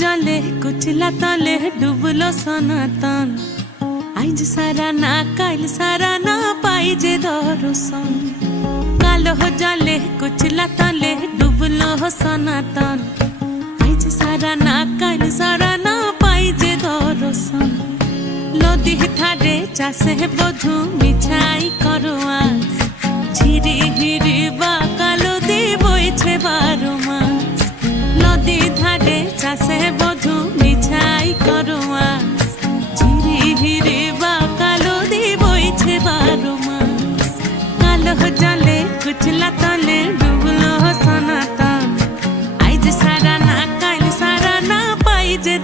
जले कुचला तले डुबलो सनातन आज सारा ना काल सारा ना पाई जे दर्शन कालो जले कुचला तले डुबलो सनातन आज सारा ना काल सारा ना पाई जे दर्शन नदी ठारे चाषे बधु मिछाई करो आस झिरी हिरी बा कालो दी बइछे 12 मास नदी ধারে চাষে বধু মিছাই করো আস ঝিরি হিরি বা কালো দি বইছে 12 মাস কালো জলে কুচলা তলে ডুবলো সনাতন আইজ সারা না কাল সারা না পাই যে